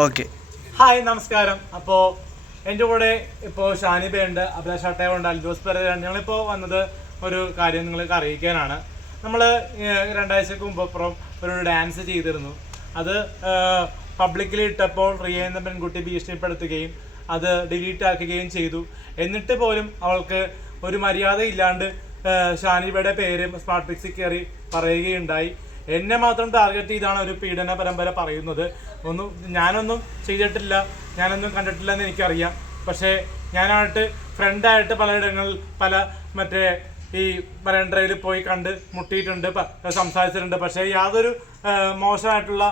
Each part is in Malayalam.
ഓക്കെ. ഹായ്, നമസ്കാരം. അപ്പോൾ എൻ്റെ കൂടെ ഇപ്പോൾ ഷാനിബയുണ്ട്, അഭിലാഷ് അട്ടയുണ്ട്, അൽജോസ് പെരേരയുണ്ട്. ഞങ്ങളിപ്പോൾ വന്നത് ഒരു കാര്യം നിങ്ങൾക്ക് അറിയിക്കാനാണ്. നമ്മൾ 2 ആഴ്ചക്ക് മുമ്പപ്പുറം ഒരു ഡാൻസ് ചെയ്തിരുന്നു. അത് പബ്ലിക്കിൽ ഇട്ടപ്പോൾ റിയ എന്ന പെൺകുട്ടി ഭീഷണിപ്പെടുത്തുകയും അത് ഡിലീറ്റ് ആക്കുകയും ചെയ്തു. എന്നിട്ട് പോലും അവൾക്ക് ഒരു മര്യാദ ഇല്ലാണ്ട് ഷാനിബയുടെ പേര് സ്മാർട്ട് പിക്സിൽ കയറി പറയുകയുണ്ടായി. എന്നെ മാത്രം ടാർഗറ്റ് ചെയ്താണ് ഒരു പീഡന പരമ്പര പറയുന്നത്. ഞാനൊന്നും ചെയ്തിട്ടില്ല, ഞാനൊന്നും കണ്ടിട്ടില്ല എന്ന് എനിക്കറിയാം. പക്ഷേ ഞാനായിട്ട് ഫ്രണ്ടായിട്ട് പലയിടങ്ങളിൽ മറ്റേ ഈ മറൈൻ പോയി കണ്ട് മുട്ടിയിട്ടുണ്ട്, സംസാരിച്ചിട്ടുണ്ട്. പക്ഷേ യാതൊരു മോശമായിട്ടുള്ള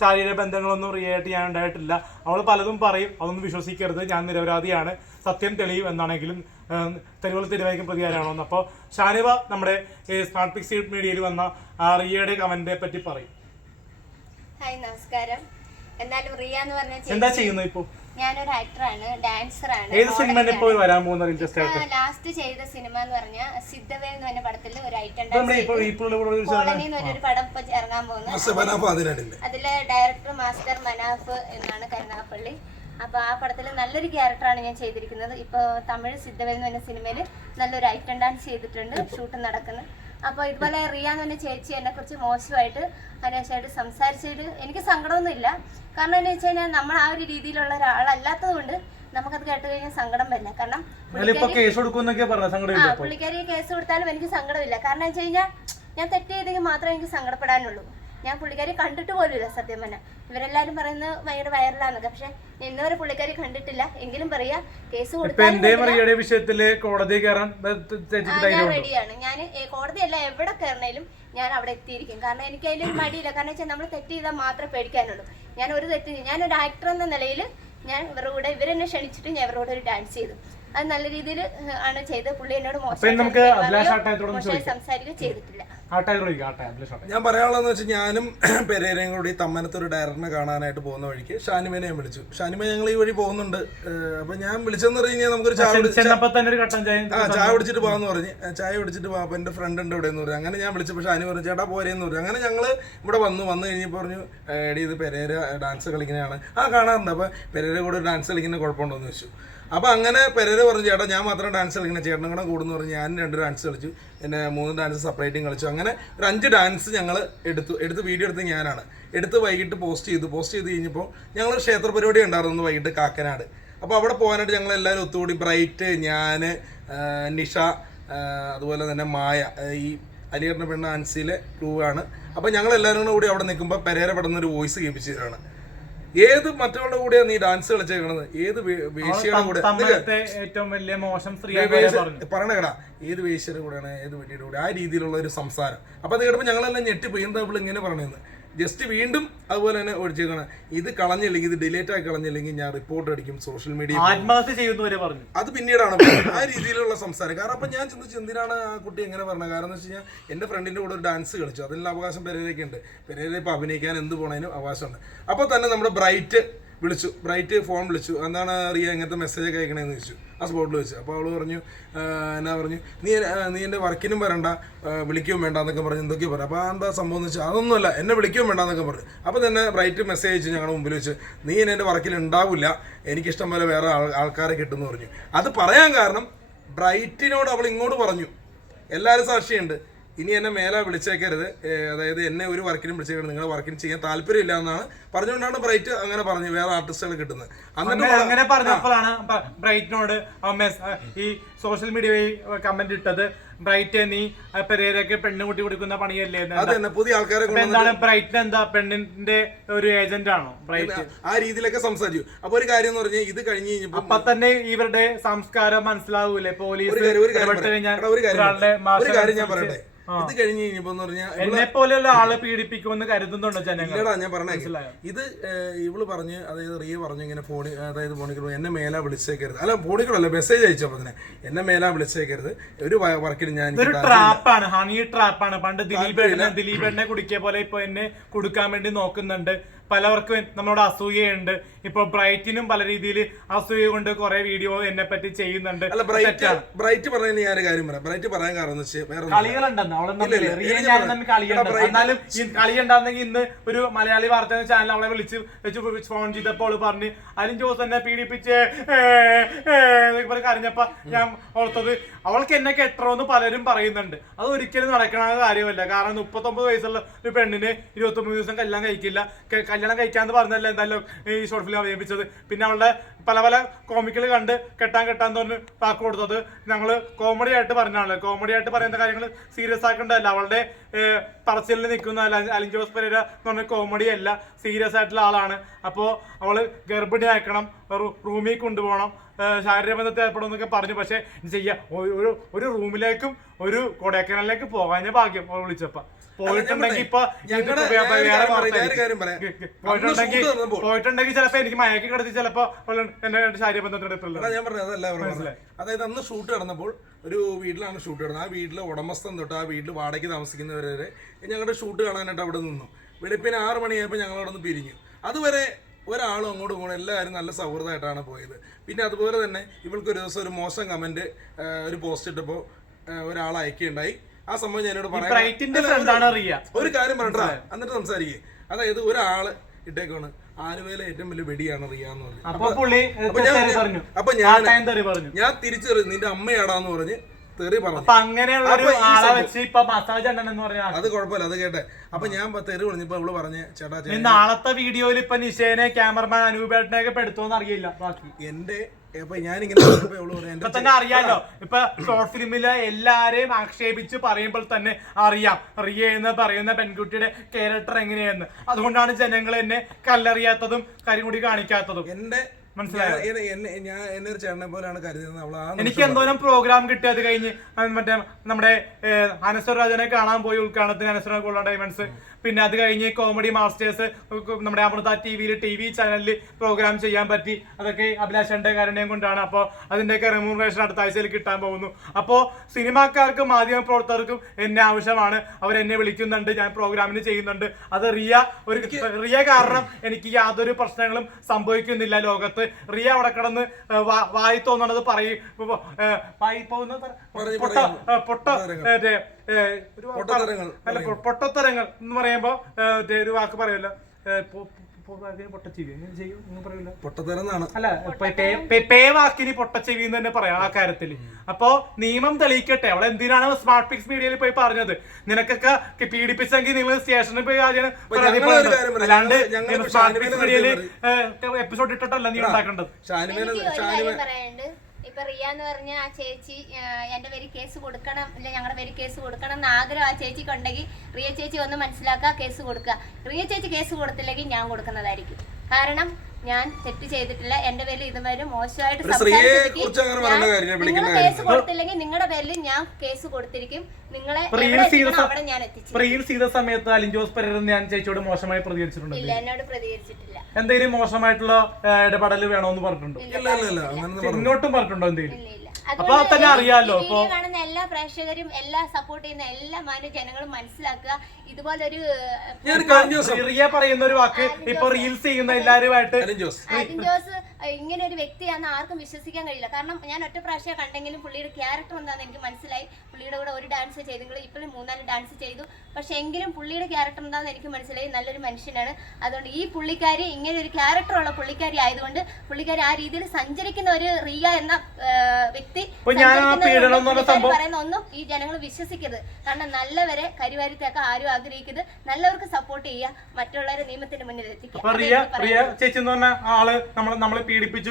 ശാരീരിക ബന്ധങ്ങളൊന്നും റിയായിട്ട് ഞാൻ ഉണ്ടായിട്ടില്ല. അവൾ പലതും പറയും, അതൊന്നും വിശ്വസിക്കരുത്, ഞാൻ നിരപരാധിയാണ്, സത്യം തെളിയും എന്നാണെങ്കിലും തെരുവുകൾ തിരുവായിരിക്കും പ്രതികാരമാണെന്ന്. അപ്പോൾ ഷാനിബ നമ്മുടെ സ്മാർട്ട് പിക്സി മീഡിയയിൽ വന്ന റിയയുടെ കമന്റിനെ പറ്റി പറയും. ഹായ്, നമസ്കാരം. എന്നാലും റിയ എന്ന് പറഞ്ഞ എന്താ ചെയ്യുന്നത് ഇപ്പോൾ? ഞാനൊരു ആക്ടറാണ്, ഡാൻസറാണ്. ഏത് സിനിമയിൽ ഇപ്പോൾ വരാൻ പോകുന്നത്? ഇൻട്രസ്റ്റ് ആയിട്ട് ലാസ്റ്റ് ചെയ്ത സിനിമ എന്ന് പറഞ്ഞാൽ സിദ്ധവേ എന്ന് പറഞ്ഞ പടത്തിൽ ഒരു ഐറ്റം കോളനി എന്നൊരു പടം ഇപ്പൊ ഇറങ്ങാൻ പോകുന്നു. അതിലെ ഡയറക്ടർ മാസ്റ്റർ മനാഫ് എന്നാണ് കരുനാഗപ്പള്ളി. അപ്പൊ ആ പടത്തിൽ നല്ലൊരു ക്യാരക്ടറാണ് ഞാൻ ചെയ്തിരിക്കുന്നത്. ഇപ്പൊ തമിഴ് സിദ്ധവേ എന്ന് പറഞ്ഞ സിനിമയിൽ നല്ലൊരു ഐറ്റം ഡാൻസ് ചെയ്തിട്ടുണ്ട്, ഷൂട്ട് നടക്കുന്നത്. അപ്പോൾ ഇതുപോലെ റിയ എന്ന് പറഞ്ഞ ചേച്ചി എന്നെ കുറിച്ച് മോശമായിട്ട് അനാവശ്യമായിട്ട് സംസാരിച്ചതിൽ എനിക്ക് സങ്കടമൊന്നും ഇല്ല. കാരണം എന്താ വെച്ച് കഴിഞ്ഞാൽ നമ്മൾ ആ ഒരു രീതിയിലുള്ള ഒരാളല്ലാത്തത് കൊണ്ട് നമുക്കത് കേട്ട് കഴിഞ്ഞാൽ സങ്കടം വരില്ല. കാരണം പുള്ളിക്കാരി കേസ് കൊടുത്താലും എനിക്ക് സങ്കടമില്ല. കാരണം വെച്ച് കഴിഞ്ഞാൽ ഞാൻ തെറ്റ് ചെയ്തെങ്കിൽ മാത്രമേ എനിക്ക് സങ്കടപ്പെടാനുള്ളൂ. ഞാൻ പുള്ളിക്കാരി കണ്ടിട്ട് പോലുമില്ല സത്യം പറഞ്ഞാൽ. ഇവരെല്ലാരും പറയുന്നത് ഭയങ്കര വൈറലാന്നൊക്കെ, പക്ഷെ ഇന്നുവരെ പുള്ളിക്കാരി കണ്ടിട്ടില്ല. എങ്കിലും പറയാ കേസ് കൊടുത്താൽ ഞാൻ റെഡിയാണ്. ഞാൻ കോടതിയല്ല എവിടെ കയറണേലും ഞാൻ അവിടെ എത്തിയിരിക്കും. കാരണം എനിക്ക് അതിൽ മടിയില്ല. കാരണം വെച്ചാൽ നമ്മൾ തെറ്റ് ചെയ്താൽ മാത്രമേ പേടിക്കാനുള്ളൂ. ഞാനൊരു ആക്ടർ എന്ന നിലയിൽ ഞാൻ ഇവരുടെ കൂടെ ഇവരെന്നെ ക്ഷണിച്ചിട്ട് ഞാൻ ഇവരുടെ കൂടെ ഒരു ഡാൻസ് ചെയ്തു. അത് നല്ല രീതിയിൽ ആണ് ചെയ്തത്. പുള്ളി എന്നോട് മോശമായി സംസാരിക്കുക ചെയ്തിട്ടില്ല. ഞാൻ പറയാനുള്ളതെന്ന് വെച്ചാൽ ഞാനും പെരേരയും കൂടി തമ്മനത്തൊരു ഡയറക്ടറിനെ കാണാനായിട്ട് പോകുന്ന വഴിക്ക് ഷാനിമേനെ ഞാൻ വിളിച്ചു. ഷാനിമ ഞങ്ങൾ ഈ വഴി പോകുന്നുണ്ട്, അപ്പൊ ഞാൻ വിളിച്ചെന്ന് പറഞ്ഞു കഴിഞ്ഞാൽ നമുക്കൊരു ചായ കുടിച്ചിട്ട് പോകാന്ന് പറഞ്ഞ് ചായ കുടിച്ചിട്ട് പോകാം. അപ്പൊ എന്റെ ഫ്രണ്ട് ഉണ്ട് ഇവിടെ എന്ന് പറഞ്ഞു. അങ്ങനെ ഞാൻ വിളിച്ചപ്പോൾ ഷാനി പറഞ്ഞു ചേട്ടാ പോരേന്ന് പറഞ്ഞു. അങ്ങനെ ഞങ്ങള് ഇവിടെ വന്നു കഴിഞ്ഞപ്പോൾ പറഞ്ഞു എടി ഇത് പെരേര ഡാൻസ് കളിക്കുന്നതാണ്. കാണാറുണ്ട്. അപ്പൊ പെരേര കൂടെ ഡാൻസ് കളിക്കുന്ന കുഴപ്പമുണ്ടോ എന്ന് ചോദിച്ചു. അപ്പോൾ അങ്ങനെ പെരേര പറഞ്ഞു ചേട്ടാ ഞാൻ മാത്രം ഡാൻസ് കളിക്കണം, ചേട്ടനും കൂടെ കൂടുന്നു പറഞ്ഞു. ഞാൻ 2 ഡാൻസ് കളിച്ചു, പിന്നെ 3 ഡാൻസ് സെപ്പറേറ്റും കളിച്ചു. അങ്ങനെ ഒരു 5 ഡാൻസ് ഞങ്ങൾ എടുത്ത് വീഡിയോ എടുത്ത് ഞാനാണ് വൈകിട്ട് പോസ്റ്റ് ചെയ്ത് കഴിഞ്ഞപ്പോൾ ഞങ്ങൾ ക്ഷേത്ര പരിപാടി ഉണ്ടായിരുന്നു വൈകിട്ട് കാക്കനാട്. അപ്പോൾ അവിടെ പോകാനായിട്ട് ഞങ്ങൾ എല്ലാവരും ഒത്തുകൂടി, ബ്രൈറ്റ്, ഞാൻ, നിഷ, അതുപോലെ തന്നെ മായ, ഈ അലിഗറിൻ്റെ പെണ്ണ് ആൻസിയിലെ ക്രൂ ആണ്. അപ്പോൾ ഞങ്ങൾ എല്ലാവരും കൂടി അവിടെ നിൽക്കുമ്പോൾ പെരേര പെടുന്നൊരു വോയിസ് കേൾപ്പിച്ചു തരാണ്. ഏത് മറ്റുള്ള കൂടെയാ നീ ഡാൻസ് കളിച്ചേക്കണത്? ഏത് വേശ്യയുടെ കൂടെ പറയണ കേടാ, ഏത് വേശ്യയുടെ കൂടെയാണ്, ഏത് വെട്ടിയുടെ കൂടെ, ആ രീതിയിലുള്ള ഒരു സംസാരം. അപ്പൊ അത് കേട്ടപ്പോൾ ഞങ്ങളെല്ലാം ഞെട്ടിപ്പോയി. എന്താ ഇവിടെ ഇങ്ങനെ പറഞ്ഞതെന്ന്. ജസ്റ്റ് വീണ്ടും അതുപോലെ തന്നെ ഒഴിച്ചേക്കണം, ഇത് കളഞ്ഞില്ലെങ്കിൽ, ഇത് ഡിലേറ്റ് ആയി കളഞ്ഞില്ലെങ്കിൽ ഞാൻ റിപ്പോർട്ട് അടിക്കും സോഷ്യൽ മീഡിയ, ആത്മഹത്യ ചെയ്യുന്നവരെ പറഞ്ഞു. അത് പിന്നീടാണ് ആ രീതിയിലുള്ള സംസാരം. കാരണം അപ്പൊ ഞാൻ ചിന്തിച്ചു എന്തിനാണ് ആ കുട്ടി എങ്ങനെ പറഞ്ഞത്. കാരണം എന്ന് വെച്ച് കഴിഞ്ഞാൽ എന്റെ ഫ്രണ്ടിന്റെ കൂടെ ഒരു ഡാൻസ് കളിച്ചു, അതിനുള്ള അവകാശം പെരേരയ്ക്ക് ഉണ്ട്. പെരേര ഇപ്പൊ അഭിനയിക്കാൻ എന്ത് പോണതിനും അവകാശമുണ്ട്. അപ്പൊ തന്നെ നമ്മുടെ ബ്രൈറ്റ് ഫോൺ വിളിച്ചു. എന്താണ് അറിയാം ഇങ്ങനത്തെ മെസ്സേജ് ഒക്കെ അയക്കണേന്ന് ചോദിച്ചു. ആ സ്പോട്ടിൽ വെച്ച്. അപ്പോൾ അവൾ പറഞ്ഞു എന്നാ പറഞ്ഞു നീ എൻ്റെ വർക്കിനും വരണ്ട, വിളിക്കുകയും വേണ്ട എന്നൊക്കെ പറഞ്ഞു, എന്തൊക്കെയോ പറഞ്ഞു. അപ്പോൾ എന്താ സംഭവം എന്ന് വെച്ചാൽ അതൊന്നുമല്ല, എന്നെ വിളിക്കുകയും വേണ്ട എന്നൊക്കെ പറഞ്ഞു. അപ്പോൾ തന്നെ ബ്രൈറ്റ് മെസ്സേജ് അയച്ചു ഞങ്ങളുടെ മുമ്പിൽ വെച്ച്, നീ എൻ്റെ വർക്കിൽ ഉണ്ടാവില്ല, എനിക്കിഷ്ടം പോലെ വേറെ ആൾക്കാരെ കിട്ടുമെന്ന് പറഞ്ഞു. അത് പറയാൻ കാരണം ബ്രൈറ്റിനോട് അവൾ ഇങ്ങോട്ട് പറഞ്ഞു, എല്ലാവരും സാക്ഷിയുണ്ട്, ഇനി എന്നെ മേലെ വിളിച്ചേക്കരുത്, അതായത് എന്നെ ഒരു വർക്കിനും വിളിച്ചേക്കരുത്, നിങ്ങളുടെ വർക്കിന് ചെയ്യാൻ താല്പര്യമില്ല എന്നാണ് പറഞ്ഞുകൊണ്ടാണ് ബ്രൈറ്റ് അങ്ങനെ പറഞ്ഞു വേറെ ആർട്ടിസ്റ്റുകൾ കിട്ടുന്നത്. അങ്ങനെ പറഞ്ഞപ്പോഴാണ് ബ്രൈറ്റിനോട് ഈ സോഷ്യൽ മീഡിയ കമന്റ് ഇട്ടത്, ബ്രൈറ്റ് നീ പെരേരയ്ക്ക് പെണ്ണുകുട്ടി കൊടുക്കുന്ന പണിയല്ലേ, പുതിയ ആൾക്കാരെ എന്താണ് ബ്രൈറ്റിന് എന്താ പെണ്ണിന്റെ ഒരു ഏജന്റ് ആണോ ബ്രൈറ്റ്? ആ രീതിയിലൊക്കെ സംസാരിച്ചു. അപ്പൊ ഒരു കാര്യം എന്ന് പറഞ്ഞാൽ ഇത് കഴിഞ്ഞ് കഴിഞ്ഞപ്പോ അപ്പൊ തന്നെ ഇവരുടെ സംസ്കാരം മനസ്സിലാവൂലേ പോലീസ്? ഒരു കാര്യം ഞാൻ പറയട്ടെ, ഇത് കഴിഞ്ഞ് കഴിഞ്ഞപ്പോ എന്നെ പോലെയുള്ള ആളെ പീഡിപ്പിക്കുമെന്ന് കരുതുന്നുണ്ടോ ജനങ്ങൾ? ഞാൻ പറഞ്ഞ ഇത് ഇവള് പറഞ്ഞ്, അതായത് റിയ പറഞ്ഞു ഇങ്ങനെ ഫോണിൽ, അതായത് ഫോണിൽ എന്നെ മേലാ വിളിച്ചേക്കരുത്, അല്ല ഫോണിക്കൂടല്ല മെസ്സേജ് അയച്ചപ്പോ തന്നെ എന്നെ മേലാ വിളിച്ചേക്കരുത്, ഒരു വർക്കിൽ ഞാൻ ട്രാപ്പാണ്, ഹണി ട്രാപ്പാണ്. പണ്ട് ദിലീപേട്ടനെ കുടിക്കിയ പോലെ ഇപ്പൊ എന്നെ കൊടുക്കാൻ വേണ്ടി നോക്കുന്നുണ്ട്. പലവർക്കും നമ്മളോട് അസൂയയുണ്ട്. ഇപ്പൊ ബ്രൈറ്റിനും പല രീതിയിൽ അസൂയ കൊണ്ട് കുറെ വീഡിയോ എന്നെ പറ്റി ചെയ്യുന്നുണ്ട്. അല്ല ബ്രൈറ്റ് പറയുന്ന ഞാൻ കാര്യം പറയാം. ബ്രൈറ്റ് പറയാൻ കാരണം കളികളുണ്ടെന്ന് എന്നാലും ഈ കളി ഉണ്ടായിരുന്നെങ്കിൽ ഇന്ന് ഒരു മലയാളി വാർത്താ ചാനൽ അവളെ വിളിച്ച് വെച്ച് ഫോൺ ചെയ്തപ്പോൾ അവള് പറഞ്ഞ് അലിൻ ജോസ് എന്നെ പീഡിപ്പിച്ച് കരഞ്ഞപ്പോ ഞാൻ ഓർത്തത് അവൾക്ക് എന്നെ കെട്ടറോന്ന് പലരും പറയുന്നുണ്ട്. അത് ഒരിക്കലും നടക്കണ കാര്യമല്ല. കാരണം 39 വയസ്സുള്ള ഒരു പെണ്ണിന് 29 ദിവസം കല്യാണം കഴിക്കില്ല. കല്യാണം കഴിക്കാന്ന് പറഞ്ഞല്ലേ എന്തായാലും ഈ ഷോർട്ട് ഫിലിം അവതരിപ്പിച്ചത്. പിന്നെ അവളുടെ പല പല കോമിക്കൽ കണ്ട് കെട്ടാൻ തോന്നി വാക്ക് കൊടുത്തത് ഞങ്ങള് കോമഡി ആയിട്ട് പറഞ്ഞാണല്ലോ. കോമഡി ആയിട്ട് പറയുന്ന കാര്യങ്ങൾ സീരിയസ് ആക്കേണ്ടതല്ല. അവളുടെ പറച്ചിലിൽ നിൽക്കുന്ന അലിൻ ജോസ് പെരേര എന്ന് പറഞ്ഞ കോമഡി അല്ല, സീരിയസ് ആയിട്ടുള്ള ആളാണ്. അപ്പോൾ അവള് ഗർഭിണി ആക്കണം, റൂമിൽ കൊണ്ടുപോകണം, ശാരീരിക ബന്ധത്തിൽ ഏർപ്പെടും എന്നൊക്കെ പറഞ്ഞു. പക്ഷെ ചെയ്യാം ഒരു റൂമിലേക്കും ഒരു കൊടൈക്കനാലിലേക്ക് പോകാൻ ഭാഗ്യം അവൾ വിളിച്ചപ്പോ. പോയിട്ടുണ്ടെങ്കിൽ ചിലപ്പോ എനിക്ക് മയക്കി കിടത്തി ചിലപ്പോ എന്റെ ശാരീരിക ബന്ധത്തിനെടുത്തുള്ളത്. ഞാൻ പറഞ്ഞത് അതല്ല പറഞ്ഞത്. അതായത് അന്ന് ഷൂട്ട് നടന്നപ്പോൾ ഒരു വീട്ടിലാണ് ഷൂട്ട് നടന്നത്. ആ വീട്ടിലെ ഉടമസ്ഥൻ തൊട്ട് ആ വീട്ടിൽ വാടകയ്ക്ക് താമസിക്കുന്നവരെ ഞങ്ങളുടെ ഷൂട്ട് കാണാനായിട്ട് അവിടെ നിന്നു. വെളുപ്പിന് 6 മണിയായപ്പോൾ ഞങ്ങൾ അവിടെ നിന്ന് പിരിഞ്ഞു. അതുവരെ ഒരാളും അങ്ങോട്ടും ഇങ്ങോട്ടും എല്ലാവരും നല്ല സൗഹൃദമായിട്ടാണ് പോയത്. പിന്നെ അതുപോലെ തന്നെ ഇവൾക്ക് ഒരു ദിവസം ഒരു മോശം കമന്റ് ഒരു പോസ്റ്റ് ഇട്ടപ്പോൾ ഒരാൾ അയക്കുകയുണ്ടായി. ആ സംഭവം ഞാനോട് പറയാം. ഒരു കാര്യം പറഞ്ഞാ എന്നിട്ട് സംസാരിക്കേ. അതായത് ഒരാള് ഇട്ടേക്കാണ് ആലുവയിലെ ഏറ്റവും വലിയ വെടിയാണ് റിയ എന്ന് പറഞ്ഞു. അപ്പൊ ഞാൻ തിരിച്ചറി നിന്റെ അമ്മയാടാന്ന് പറഞ്ഞ് തെറി പറഞ്ഞു. അത് കുഴപ്പമില്ല, അത് കേട്ടെ. അപ്പൊ ഞാൻ തെറി പറഞ്ഞപ്പോ അവള് പറഞ്ഞ ചേട്ടാ നാളത്തെ വീഡിയോയിൽ ഇപ്പൊ നിഷേനെ ക്യാമറമാൻ അനൂപേട്ടനെയൊക്കെ പെടുത്തോന്ന് അറിയില്ല. എന്റെ ഞാനിങ്ങനെ തന്നെ അറിയാലോ. ഇപ്പൊ ഷോർട്ട് ഫിലിമില് എല്ലാരെയും ആക്ഷേപിച്ച് പറയുമ്പോൾ തന്നെ അറിയാം റിയ എന്ന് പറയുന്ന പെൺകുട്ടിയുടെ ക്യാരക്ടർ എങ്ങനെയെന്ന്. അതുകൊണ്ടാണ് ജനങ്ങൾ എന്നെ കല്ലെറിയാത്തതും കരിമുടി കാണിക്കാത്തതും. എന്റെ എന്നെ ഒരു ചേട്ടനെ പോലെയാണ് കരുതുന്നത്. എനിക്ക് എന്തോരം പ്രോഗ്രാം കിട്ടി. അത് കഴിഞ്ഞ് മറ്റേ നമ്മുടെ അനശ്വർ രാജനെ കാണാൻ പോയി ഉദ്ഘാടനത്തിന്, അനശ്വര ഗോൾഡൻ ഡയമണ്ട്സ്. പിന്നെ അത് കഴിഞ്ഞ് കോമഡി മാസ്റ്റേഴ്സ് നമ്മുടെ അമൃത ടി വി ചാനലിൽ പ്രോഗ്രാം ചെയ്യാൻ പറ്റി. അതൊക്കെ അഭിലാഷന്റെ കാരണയും കൊണ്ടാണ്. അപ്പോൾ അതിന്റെയൊക്കെ റെമ്യൂണറേഷൻ അടുത്ത ആഴ്ചയിൽ കിട്ടാൻ പോകുന്നു. അപ്പോൾ സിനിമാക്കാർക്കും മാധ്യമ പ്രവർത്തകർക്കും എന്നെ ആവശ്യമാണ്. അവരെന്നെ വിളിക്കുന്നുണ്ട്, ഞാൻ പ്രോഗ്രാമിന് ചെയ്യുന്നുണ്ട്. അത് റിയ കാരണം എനിക്ക് യാതൊരു പ്രശ്നങ്ങളും സംഭവിക്കുന്നില്ല ലോകത്ത്. റിയ അവിടെ കിടന്ന് വായി തോന്നണത് പൊട്ടത്തരങ്ങൾ എന്ന് പറയുമ്പോ ഒരു വാക്ക് പറയല്ലോ, വാക്കിന് പൊട്ടച്ചെവി എന്ന് തന്നെ പറയാം ആ കാര്യത്തില്. അപ്പോ നിയമം തെളിയിക്കട്ടെ. അവൾ എന്തിനാണ് സ്മാർട്ട് പിക്സ് മീഡിയയിൽ പോയി പറഞ്ഞത്? നിനക്കൊക്കെ പീഡിപ്പിച്ചെങ്കിൽ നിങ്ങൾ സ്റ്റേഷനിൽ പോയി ആദ്യം. അല്ലാണ്ട് സ്മാർട്ട് പിക്സ് മീഡിയയില് എപ്പിസോഡ് ഇട്ടിട്ടല്ല നീ ഉണ്ടാക്കേണ്ടത്. ഇപ്പൊ റിയ എന്ന് പറഞ്ഞ ആ ചേച്ചി എന്റെ പേര് കേസ് കൊടുക്കണം, ഇല്ല ഞങ്ങളുടെ പേര് കേസ് കൊടുക്കണം എന്ന് ആഗ്രഹം ആ ചേച്ചിക്ക് ഉണ്ടെങ്കിൽ റിയ ചേച്ചി ഒന്ന് മനസ്സിലാക്കുക, കേസ് കൊടുക്കുക. റിയ ചേച്ചി കേസ് കൊടുത്തില്ലെങ്കിൽ ഞാൻ കൊടുക്കുന്നതായിരിക്കും. കാരണം ഞാൻ തെറ്റ് ചെയ്തിട്ടില്ല. എന്റെ പേരിൽ ഇതുവരെ മോശമായിട്ട് നിങ്ങൾ കേസ് കൊടുത്തില്ലെങ്കിൽ നിങ്ങളുടെ പേരിൽ ഞാൻ കേസ് കൊടുത്തിരിക്കും. നിങ്ങളെ അവിടെ ഞാൻ എത്തിച്ചു. സമയത്ത് അലിൻ ജോസ് പെരേര ഞാൻ ചേച്ചിയോട് മോശമായി പ്രതികരിച്ചിട്ടുണ്ട്. ഇല്ല, എന്നോട് പ്രതികരിച്ചിട്ടില്ല. എന്തെങ്കിലും മോശമായിട്ടുള്ള ഇടപെടൽ വേണമെന്ന് പറഞ്ഞിട്ടുണ്ടോ? ഇങ്ങോട്ടും പറഞ്ഞിട്ടുണ്ടോ എന്തെങ്കിലും? അപ്പൊ തന്നെ അറിയാലോ. കാണുന്ന എല്ലാ പ്രേക്ഷകരും, എല്ലാ സപ്പോർട്ട് ചെയ്യുന്ന എല്ലാ മാന്യ ജനങ്ങളും മനസ്സിലാക്കുക, ഇതുപോലൊരു പറയുന്ന ഒരു വാക്ക് ഇപ്പൊ റീൽസ് ചെയ്യുന്ന എല്ലാവരുമായിട്ട് അലിൻ ജോസ് ഇങ്ങനെ ഒരു വ്യക്തിയാണെന്ന് ആർക്കും വിശ്വസിക്കാൻ കഴിയില്ല. കാരണം ഞാൻ ഒറ്റ പ്രാവശ്യം കണ്ടെങ്കിലും പുള്ളിയുടെ ക്യാരക്ടർ എന്താണെന്ന് എനിക്ക് മനസ്സിലായി. പുള്ളിയുടെ കൂടെ ഒരു ഡാൻസ് ചെയ്തെങ്കിൽ ഇപ്പോഴും 3-4 ഡാൻസ് ചെയ്തു. പക്ഷെ എങ്കിലും പുള്ളിയുടെ ക്യാരക്ടർ എന്താണെന്ന് എനിക്ക് മനസ്സിലായി. നല്ലൊരു മനുഷ്യനാണ്. അതുകൊണ്ട് ഈ പുള്ളിക്കാരി ഇങ്ങനെ ഒരു ക്യാരക്ടറുള്ള പുള്ളിക്കാരി ആയതുകൊണ്ട് പുള്ളിക്കാരി ആ രീതിയിൽ സഞ്ചരിക്കുന്ന ഒരു റിയ എന്ന വ്യക്തി പറയുന്ന ഒന്നും ഈ ജനങ്ങൾ വിശ്വസിക്കരുത്. കാരണം നല്ലവരെ കരിവാരിത്തേക്കാൻ ആരും ആഗ്രഹിക്കരുത്. നല്ലവർക്ക് സപ്പോർട്ട് ചെയ്യുക, മറ്റുള്ളവരെ നിയമത്തിന്റെ മുന്നിൽ എത്തിക്കുക. ചേച്ചി എന്ന് പറഞ്ഞ ആള് നമ്മളെ പീഡിപ്പിച്ചു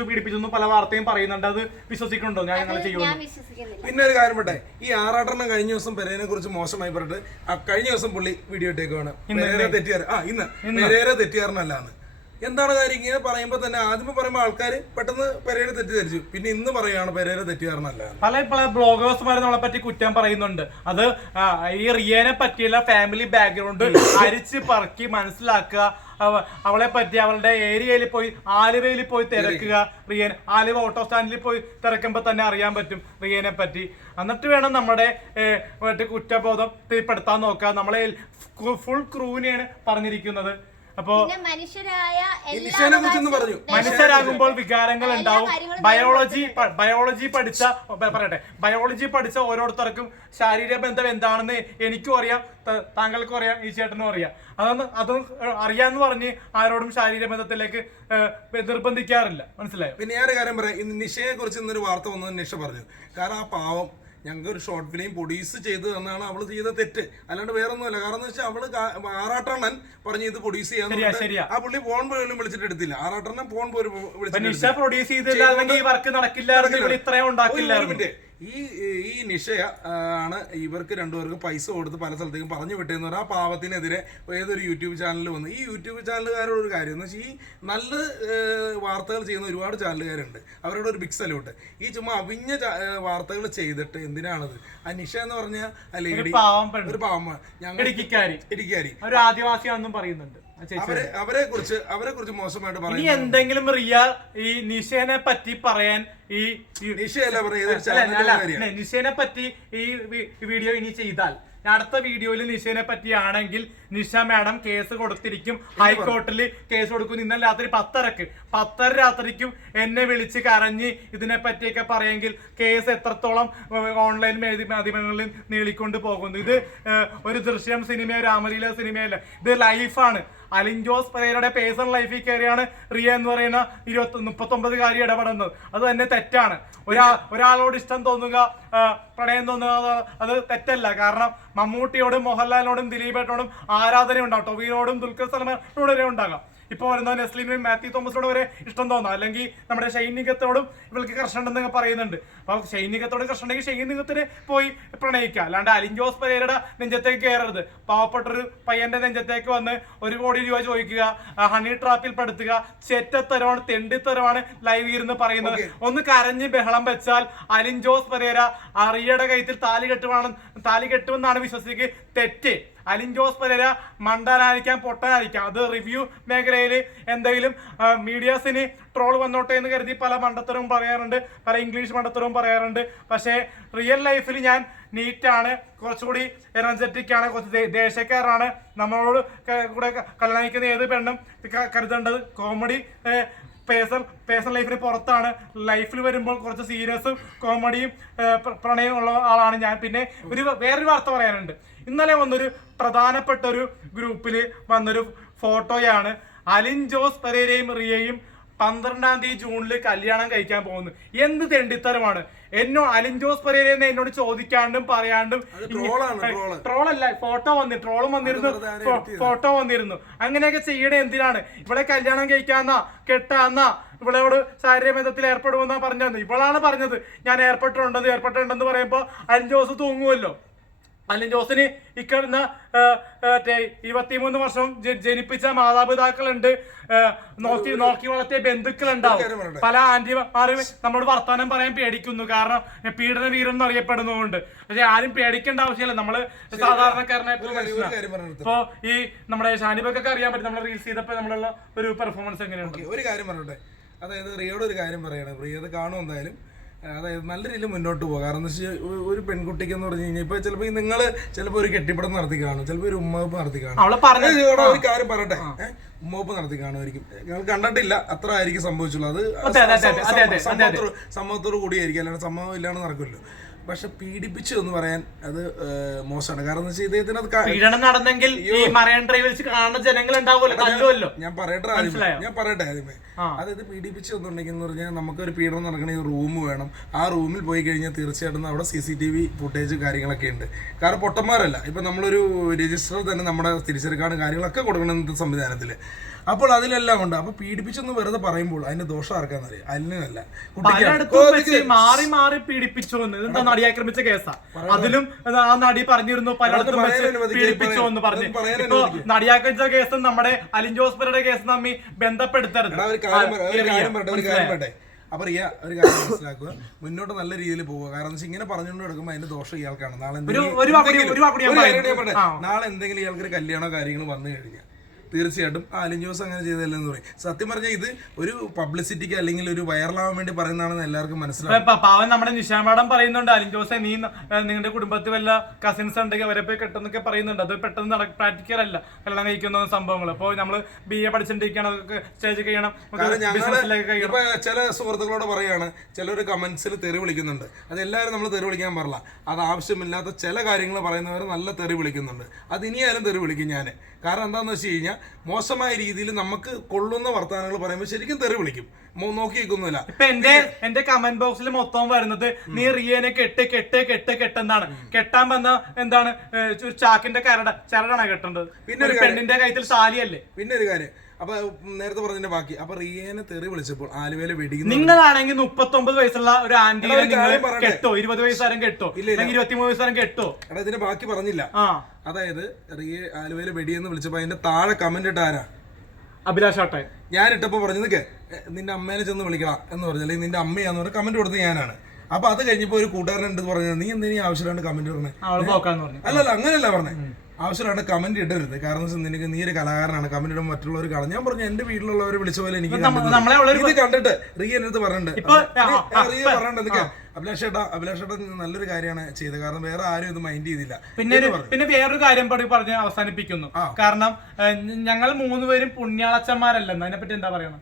പല വാർത്തയും പറയുന്നുണ്ട്. അത് വിശ്വസിക്കുന്നുണ്ടോ? ഞാൻ വിശ്വസിക്കുന്നില്ല. പിന്നെ ഒരു കാര്യം പറ്റേ, ഈ ആറാട്ടെണ്ണം കഴിഞ്ഞ ദിവസം പെരേനെ കുറിച്ച് മോശമായി പറഞ്ഞിട്ട് കഴിഞ്ഞ ദിവസം പുള്ളി വീഡിയോ ഇട്ടേക്കാണ് പെരേര തെറ്റുകാരനല്ലാന്ന്. എന്താണ് കാര്യം? ഇങ്ങനെ പറയുമ്പോ തന്നെ ആദ്യമേ പറയുമ്പോ ആൾക്കാർ പെട്ടെന്ന് പെരേര തെറ്റിദ്ധരിച്ചു. പിന്നെ ഇന്ന് പറയുകയാണ് പെരേര തെറ്റുകാരനല്ല. പല ബ്ലോഗേഴ്സ്മാരെ നമ്മളെ പറ്റി കുറ്റം പറയുന്നുണ്ട്. അത് ഈ റിയനെ പറ്റിയുള്ള ഫാമിലി ബാക്ക്ഗ്രൗണ്ട് അരിച്ച് പറക്കി മനസ്സിലാക്കുക. അവളെ പറ്റി അവളുടെ ഏരിയയിൽ പോയി ആലുവയിൽ പോയി തിരക്കുക. റിയൻ ആലുവ ഓട്ടോ സ്റ്റാൻഡിൽ പോയി തിരക്കുമ്പോൾ തന്നെ അറിയാൻ പറ്റും റിയനെ പറ്റി. എന്നിട്ട് വേണം നമ്മുടെ കുറ്റബോധം തീർപ്പെടുത്താൻ നോക്കുക. നമ്മളെ ഫുൾ ക്രൂവിനെയാണ് പറഞ്ഞിരിക്കുന്നത്. അപ്പൊ മനുഷ്യരായ മനുഷ്യരാകുമ്പോൾ വികാരങ്ങൾ ഉണ്ടാവും. ബയോളജി പഠിച്ച ഓരോരുത്തർക്കും ശാരീരിക ബന്ധം എന്താണെന്ന് എനിക്കും അറിയാം, താങ്കൾക്കും അറിയാം, ഈ ചേട്ടനും അറിയാം. അതും അറിയാന്ന് പറഞ്ഞ് ആരോടും ശാരീരിക ബന്ധത്തിലേക്ക് നിർബന്ധിക്കാറില്ല. മനസ്സിലായോ? പിന്നെ ഞാൻ കാര്യം പറയാം, ഇന്ന് നിഷയെ കുറിച്ച് ഇന്നൊരു വാർത്ത വന്നത് നിഷ പറഞ്ഞു. കാരണം ആ പാവം ഞങ്ങൾക്ക് ഒരു ഷോർട്ട് ഫിലിം പ്രൊഡ്യൂസ് ചെയ്ത് തന്നാണ് അവള് ചെയ്ത തെറ്റ്, അല്ലാണ്ട് വേറെ ഒന്നുമല്ല. കാരണം എന്ന് വെച്ചാൽ അവള് ആറാട്ടണ്ണൻ പറഞ്ഞു ഇത് പ്രൊഡ്യൂസ് ചെയ്യാൻ, ആ പുള്ളി ഫോൺ പോലും വിളിച്ചിട്ട് എടുത്തില്ല. ആറാട്ടണ്ണൻ ഫോൺ പോലും വിളിച്ചിട്ട്. ഈ നിഷ ആണ് ഇവർക്ക് രണ്ടുപേർക്ക് പൈസ കൊടുത്ത് പല സ്ഥലത്തേക്കും പറഞ്ഞു വിട്ടേന്ന് പറഞ്ഞാൽ ആ പാവത്തിനെതിരെ ഏതൊരു യൂട്യൂബ് ചാനലിൽ വന്നു. ഈ യൂട്യൂബ് ചാനലുകാരോട് ഒരു കാര്യം എന്ന് വെച്ചാൽ ഈ നല്ല വാർത്തകൾ ചെയ്യുന്ന ഒരുപാട് ചാനലുകാരുണ്ട്, അവരോട് ഒരു ബിഗ് സല്യൂട്ട്. ഈ ചുമ്മാ അവിഞ്ഞ വാർത്തകൾ ചെയ്തിട്ട് എന്തിനാണത്? ആ നിഷ എന്ന് പറഞ്ഞ ഒരു പാവം ഇടുക്കിക്കാരി ഒരു ആദിവാസിയാണെന്നും പറയുന്നുണ്ട്. അവരെ കുറിച്ച് മോശമായിട്ട് പറയുന്നത് എന്തെങ്കിലും റിയ ഈ നിഷേനെ പറ്റി പറയാൻ ഈ നിഷേനെ പറ്റി ഈ വീഡിയോ ഇനി ചെയ്താൽ അടുത്ത വീഡിയോയിൽ നിഷേനെ പറ്റിയാണെങ്കിൽ നിഷ മാഡം കേസ് കൊടുത്തിരിക്കും, ഹൈക്കോർട്ടിൽ കേസ് കൊടുക്കും. ഇന്നലെ രാത്രി 10:30 രാത്രിക്കും എന്നെ വിളിച്ച് കരഞ്ഞ് ഇതിനെ പറ്റിയൊക്കെ പറയെങ്കിൽ കേസ് എത്രത്തോളം ഓൺലൈൻ മാധ്യമങ്ങളിൽ നീളിക്കൊണ്ട് പോകുന്നു. ഇത് ഒരു ദൃശ്യം സിനിമയോ രാമലീല സിനിമയല്ല, ഇത് ലൈഫാണ്. അലിൻ ജോസ് പെരേരയുടെ പേഴ്സണൽ ലൈഫിൽ കയറിയാണ് റിയ എന്ന് പറയുന്ന 39 ഇടപെടുന്നത്. അത് തന്നെ തെറ്റാണ്. ഒരാളോട് ഇഷ്ടം തോന്നുക, പ്രണയം തോന്നുക, അത് തെറ്റല്ല. കാരണം മമ്മൂട്ടിയോടും മോഹൻലാലിനോടും ദിലീപേട്ടനോടും ആരാധന ഉണ്ടാവും, ടൊവിനോടും ദുൽഖർ സൽമാനോടും ഉണ്ടാകാം. ഇപ്പോൾ വരുന്ന നെസ്ലിനും മാത്യു തോമസിനോട് വരെ ഇഷ്ടം തോന്നാം. അല്ലെങ്കിൽ നമ്മുടെ ഷൈനികത്തോടും ഇവൾക്ക് ക്രഷ് ഉണ്ടെന്നൊക്കെ പറയുന്നുണ്ട്. അപ്പോൾ ഷൈനികത്തോട് ക്രഷ് ഉണ്ടെങ്കിൽ ഷൈനികത്തിന് പോയി പ്രണയിക്കുക, അല്ലാണ്ട് അലിൻ ജോസ് പെരേരയുടെ നെഞ്ചത്തേക്ക് കയറരുത്. പാവപ്പെട്ടൊരു പയ്യന്റെ നെഞ്ചത്തേക്ക് വന്ന് 1 കോടി രൂപ ചോദിക്കുക, ഹണി ട്രാപ്പിൽ പെടുത്തുക, ചെറ്റത്തരമാണ്, തെണ്ടിത്തരമാണ് ലൈവ് ഇരുന്ന് പറയുന്നത്. ഒന്ന് കരഞ്ഞ് ബഹളം വെച്ചാൽ അലിൻ ജോസ് പെരേര റിയയുടെ കഴുത്തിൽ താലി കെട്ടുമെന്നാണ് വിശ്വസിക്കുക. തെറ്റ്. അലിൻ ജോസ് പെരേര മണ്ടാനായിരിക്കാം, പൊട്ടാനായിരിക്കാം. അത് റിവ്യൂ മേഖലയിൽ എന്തെങ്കിലും മീഡിയാസിന് ട്രോൾ വന്നോട്ടെ എന്ന് കരുതി പല മണ്ടത്തരവും പറയാറുണ്ട്, പല ഇംഗ്ലീഷ് മണ്ടത്തരവും പറയാറുണ്ട്. പക്ഷേ റിയൽ ലൈഫിൽ ഞാൻ നീറ്റാണ്, കുറച്ചുകൂടി എനർജറ്റിക് ആണ്, കുറച്ച് ദേശക്കാരാണ്. നമ്മളോട് കൂടെ കല്യാണം കഴിക്കുന്ന ഏത് പെണ്ണും കരുതേണ്ടത് കോമഡി പേഴ്സണൽ ലൈഫിന് പുറത്താണ്. ലൈഫിൽ വരുമ്പോൾ കുറച്ച് സീരിയസും കോമഡിയും പ്രണയവും ഉള്ള ആളാണ് ഞാൻ. പിന്നെ വേറൊരു വാർത്ത പറയാനുണ്ട്. ഇന്നലെ വന്നൊരു പ്രധാനപ്പെട്ട ഒരു ഗ്രൂപ്പിൽ വന്നൊരു ഫോട്ടോയാണ് അലിൻ ജോസ് പെരേരയും റിയയും 12-ാം തീയതി ജൂണിൽ കല്യാണം കഴിക്കാൻ പോകുന്നു. എന്ത് തെണ്ടിത്തരമാണ്! അലിൻ ജോസ് പെരേര എന്നോട് ചോദിക്കാണ്ടും പറയാണ്ടും ട്രോളല്ല, ട്രോളും വന്നിരുന്നു. അങ്ങനെയൊക്കെ ചെയ്യണേ എന്തിനാണ്? ഇവിടെ കല്യാണം കഴിക്കാന്നാ കെട്ടാന്നാ ഇവളോട് ശാരീരിക ബന്ധത്തിൽ ഏർപ്പെടുമെന്നാ പറഞ്ഞത്. ഇവളാണ് പറഞ്ഞത് ഞാൻ ഏർപ്പെട്ടിട്ടുണ്ടെന്ന് പറയുമ്പോ അലിൻ ജോസ് തൂങ്ങുമല്ലോ. അലിൻ ജോസിന് ഇക്കഴിഞ്ഞ 23 വർഷം ജനിപ്പിച്ച മാതാപിതാക്കളുണ്ട്, നോക്കി വളർത്തിയ ബന്ധുക്കളുണ്ടാവും. പല ആന്റിമാരും നമ്മളോട് വർത്തമാനം പറയാൻ പേടിക്കുന്നു, കാരണം പീഡന വീരൻ എന്നറിയപ്പെടുന്നതുകൊണ്ട്. പക്ഷെ ആരും പേടിക്കേണ്ട ആവശ്യമില്ല, നമ്മള് സാധാരണക്കാരനായിട്ടുള്ള മനുഷ്യനാണ്. ഇപ്പൊ ഈ നമ്മുടെ ഷാനിബക്കൊക്കെ അറിയാൻ പറ്റും, നമ്മൾ റീൽസ് ചെയ്തപ്പോ നമ്മളുള്ള ഒരു പെർഫോമൻസ് എങ്ങനെയുണ്ട്. ഒരു കാര്യം പറഞ്ഞോട്ടെ, അതായത് റിയയുടെ ഒരു കാര്യം പറയണം. റിയ അത് കാണും എന്തായാലും, അതായത് നല്ല രീതിയിൽ മുന്നോട്ട് പോകുക. കാരണം എന്ന് വെച്ചാൽ ഒരു പെൺകുട്ടിക്ക് എന്ന് പറഞ്ഞു കഴിഞ്ഞാൽ ഇപ്പൊ ചിലപ്പോൾ നിങ്ങൾ ചിലപ്പോൾ ഒരു കെട്ടിപ്പിടം നടത്തി കാണും, ചിലപ്പോൾ ഒരു ഉമ്മവെപ്പ് നടത്തി കാണും. ഒരു കാര്യം പറയട്ടെ, ഉമ്മവെപ്പ് നടത്തി കാണുമായിരിക്കും, ഞങ്ങൾ കണ്ടിട്ടില്ല, അത്ര ആയിരിക്കും സംഭവിച്ചുള്ളൂ. അത് സമ്മതത്തോടു കൂടിയായിരിക്കും, അല്ലാണ്ട് സമ്മതം ഇല്ലാണ്ട് നടക്കുമല്ലോ. പക്ഷെ പീഡിപ്പിച്ചു എന്ന് പറയാൻ അത് മോശമാണ്. കാരണം എന്ന് വെച്ചാൽ ഇദ്ദേഹത്തിന് നടന്നെങ്കിൽ കാണുന്ന ജനങ്ങൾ ഉണ്ടാവുമല്ലോ. ഞാൻ പറയട്ടെ ആദ്യമേ, അതായത് പീഡിപ്പിച്ചു എന്നുണ്ടെങ്കിൽ എന്ന് പറഞ്ഞാൽ നമുക്കൊരു പീഡനം നടക്കണമെങ്കിൽ റൂം വേണം. ആ റൂമിൽ പോയി കഴിഞ്ഞാൽ തീർച്ചയായിട്ടും അവിടെ CCTV ഫുട്ടേജ് കാര്യങ്ങളൊക്കെ ഉണ്ട്. കാരണം പൊട്ടന്മാരല്ല, ഇപ്പൊ നമ്മളൊരു രജിസ്റ്റർ തന്നെ നമ്മുടെ തിരിച്ചറിക്കാണ് കാര്യങ്ങളൊക്കെ കൊടുക്കണം സംവിധാനത്തിൽ. അപ്പോൾ അതിലെല്ലാം ഉണ്ട്. അപ്പൊ പീഡിപ്പിച്ചെന്ന് വെറുതെ പറയുമ്പോൾ അതിന്റെ ദോഷം ആർക്കാന്നറിയാം, അലിനല്ല. മാറി മാറി പീഡിപ്പിച്ചു എന്താ നടി ആക്രമിച്ച കേസാ. അതിലും ആ നടി പറഞ്ഞിരുന്നു പലയിടത്തും പീഡിപ്പിച്ചു എന്ന് പറഞ്ഞു. ഇപ്പൊ നടി ആക്രമിച്ച കേസും നമ്മുടെ അലിൻ ജോസ് പെരേരയുടെ കേസും തമ്മിൽ ബന്ധപ്പെടുത്തരുത്. അപ്പൊ റിയ ഒരു കാര്യം മനസ്സിലാക്കുക, മുന്നോട്ട് നല്ല രീതിയിൽ പോവുക. കാരണം ഇങ്ങനെ പറഞ്ഞുകൊണ്ട് എടുക്കുമ്പോൾ അതിന്റെ ദോഷം ഇയാൾക്കാണ്. നാളെ എന്തെങ്കിലും ഇയാൾക്കൊരു കല്യാണോ കാര്യങ്ങളോ വന്നു കഴിഞ്ഞാൽ തീർച്ചയായിട്ടും അലിൻ ജോസ് അങ്ങനെ ചെയ്തല്ലെന്ന് പറയും. സത്യം പറഞ്ഞാൽ ഇത് ഒരു പബ്ലിസിറ്റിക്ക് അല്ലെങ്കിൽ ഒരു വൈറലാവാൻ വേണ്ടി പറയുന്നതാണെന്ന് എല്ലാവർക്കും മനസ്സിലാവും. പാവൻ നമ്മുടെ നിഷാ മാഡം പറയുന്നുണ്ട്, അലിൻ ജോസെ നീ നിങ്ങളുടെ കുടുംബത്തിൽ വല്ല കസിൻസ് ഉണ്ടെങ്കിൽ അവരെ പോയി കെട്ടുന്നൊക്കെ പറയുന്നുണ്ട്. അത് പെട്ടെന്ന് പ്രാക്ടിക്കൽ അല്ല കല്യാണം കഴിക്കുന്ന സംഭവങ്ങൾ. അപ്പോൾ നമ്മൾ BA പഠിച്ചിട്ടിരിക്കണം, സ്റ്റേജ് കഴിയണം, ഇപ്പൊ ചില സുഹൃത്തുക്കളോട് പറയാണ്, ചിലർ കമന്റ്സിൽ തെറി വിളിക്കുന്നുണ്ട്. അത് എല്ലാവരും നമ്മൾ തെറി വിളിക്കാൻ പാടില്ല. അത് ആവശ്യമില്ലാത്ത ചില കാര്യങ്ങൾ പറയുന്നവർ നല്ല തെറി വിളിക്കുന്നുണ്ട്. അത് ഇനിയായാലും തെറി വിളിക്കും ഞാൻ. കാരണം എന്താണെന്ന് വെച്ച് കഴിഞ്ഞാൽ മോശമായ രീതിയിൽ നമുക്ക് കൊള്ളുന്ന വർത്തമാനങ്ങൾ പറയുമ്പോൾ ശരിക്കും തെറി വിളിക്കും, നോക്കി നിൽക്കുന്നില്ല. ഇപ്പൊ എന്റെ കമന്റ് ബോക്സിൽ മൊത്തം വരുന്നത് നീ റിയനെ കെട്ടെന്നാണ്. കെട്ടാൻ വന്ന എന്താണ് ഒരു ചാക്കിന്റെ ചരടാണ് കെട്ടേണ്ടത്, പിന്നെ ഒരു പെണ്ണിന്റെ കഴുത്തിൽ താലിയല്ലേ. പിന്നെ ഒരു കാര്യം, അപ്പൊ നേരത്തെ പറഞ്ഞതിന്റെ ബാക്കി, അപ്പൊ റിയേനെ തെറി വിളിച്ചപ്പോൾ ആലുവയിലെ വെടിക്കുന്ന നിങ്ങളാണെങ്കിൽ 39 വയസ്സുള്ള ഒരു ആന്റി കെട്ടോ, 20 വയസ്സുകാരൻ കെട്ടോ, 23 വയസ്സുകാരൻ കെട്ടോ. എടാ ഇതിന്റെ ബാക്കി പറഞ്ഞില്ല. അതായത് റിയെ ആലുവയിലെ വെടിയെന്ന് വിളിച്ചപ്പോ അതിന്റെ താഴെ കമന്റ് ഇട്ട ആരാ? അഭിലാഷ് ആട്ടെ. ഞാൻ ഇട്ടപ്പോ പറഞ്ഞു നിന്റെ അമ്മേനെ ചെന്ന് വിളിക്കണം എന്ന് പറഞ്ഞു, അല്ലെങ്കിൽ നിന്റെ അമ്മയാന്ന് പറഞ്ഞ കമന്റ് കൊടുത്ത് ഞാനാണ്. അപ്പൊ അത് കഴിഞ്ഞപ്പോ ഒരു കൂട്ടുകാരൻ എടുത്ത് പറഞ്ഞത്, നീ എന്തിനീ ആവശ്യമില്ലാണ്ട് കമന്റ് പറഞ്ഞേ? അല്ലല്ല അങ്ങനെയല്ല പറഞ്ഞേ, ആവശ്യമായിട്ട് കമന്റ് ഇടരുത്. കാരണം നിനക്ക് നീ ഒരു കലാകാരനാണ്, കമന്റ് ഇടുമ്പോൾ മറ്റുള്ളവർ കാണും. ഞാൻ പറഞ്ഞു എന്റെ വീട്ടിലുള്ളവരെ വിളിച്ച പോലെ എനിക്ക് ഇത് കണ്ടിട്ട് റിയ എന്റെ അടുത്ത് പറഞ്ഞിട്ടുണ്ട്, റിയ പറഞ്ഞിട്ടുണ്ട് എന്തൊക്കെ അഭിലാഷേട്ടാ നല്ലൊരു കാര്യമാണ് ചെയ്തത്. കാരണം വേറെ ആരും ഇത് മൈൻഡ് ചെയ്തില്ല. പിന്നെ വേറൊരു കാര്യം പറഞ്ഞ് അവസാനിപ്പിക്കുന്നു. കാരണം ഞങ്ങൾ 3 പേരും പുണ്യാളച്ചന്മാരല്ലെന്ന്. അതിനെപ്പറ്റി എന്താ പറയണം?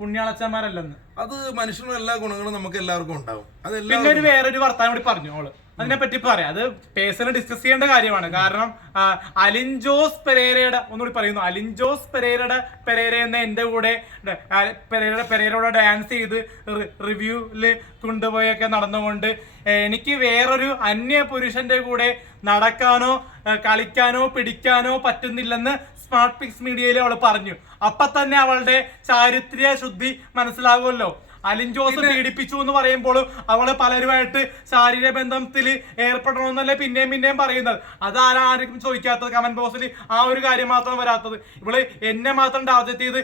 പുണ്യാളച്ചന്മാരല്ലെന്ന്. അത് മനുഷ്യനും എല്ലാ ഗുണങ്ങളും നമുക്ക് എല്ലാവർക്കും ഉണ്ടാവും. പിന്നെ വേറൊരു വർത്താനം കൂടി പറഞ്ഞു അവള്, അതിനെപ്പറ്റി പറയാം. അത് പേഴ്സണൽ ഡിസ്കസ് ചെയ്യേണ്ട കാര്യമാണ്. കാരണം അലിൻ ജോസ് പെരേരയുടെ ഒന്നുകൂടി പറയുന്നു, അലിൻ ജോസ് പെരേര എന്ന എന്റെ കൂടെ പെരേരയോടെ ഡാൻസ് ചെയ്ത് റിവ്യൂല് കൊണ്ടുപോയൊക്കെ നടന്നുകൊണ്ട് എനിക്ക് വേറൊരു അന്യ പുരുഷന്റെ കൂടെ നടക്കാനോ കളിക്കാനോ പിടിക്കാനോ പറ്റുന്നില്ലെന്ന് സ്മാർട്ട് പിക്സ് മീഡിയയിൽ അവൾ പറഞ്ഞു. അപ്പൊ തന്നെ അവളുടെ ചാരിത്ര്യ ശുദ്ധി മനസ്സിലാകുമല്ലോ. അലിൻ ജോസ് പീഡിപ്പിച്ചു എന്ന് പറയുമ്പോൾ അവള് പലരുമായിട്ട് ശാരീരിക ബന്ധത്തിൽ ഏർപ്പെടണമെന്നല്ലേ പിന്നെയും പറയുന്നത്. അതാരും ചോദിക്കാത്തത് കമന്റ് ബോക്സിൽ. ആ ഒരു കാര്യം മാത്രം വരാത്തത്. ഇവള് എന്നെ മാത്രം ടാർഗറ്റ് ചെയ്ത്